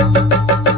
Thank you.